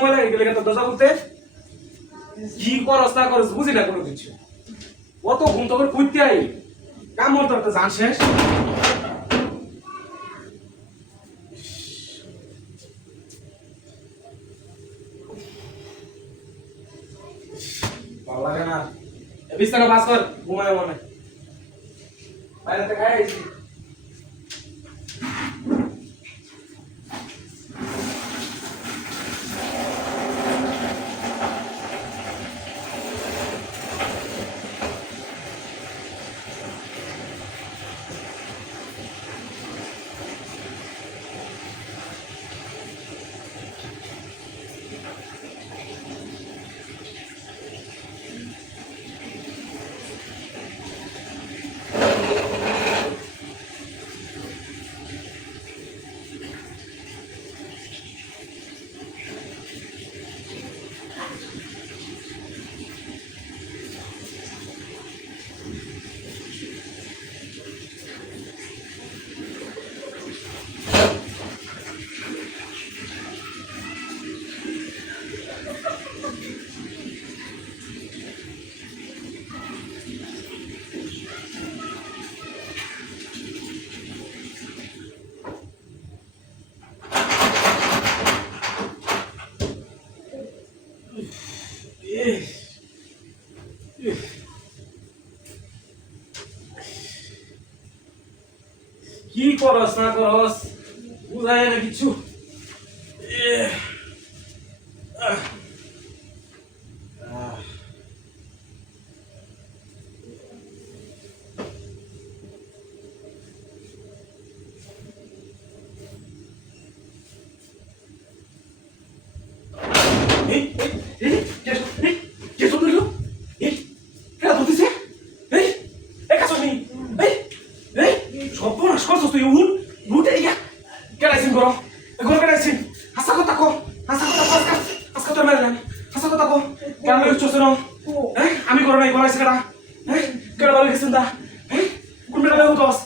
সময় লাগে গেলে তো দরজা খুলতে কি করস না করস বুঝি না কোনো কিছু অত ঘুম তো করে খুঁজতে আই কাম মতো একটা জান শেষ ভালো লাগে না বিছানা বাস কর ঘুমায় মনে বাইরে থেকে আইছি কি করস না করস বুঝায় না কিছু আমি করো নাই করাইছি কেডা কেডা বাড়ি গেছেন দা কোন বেলা উঠস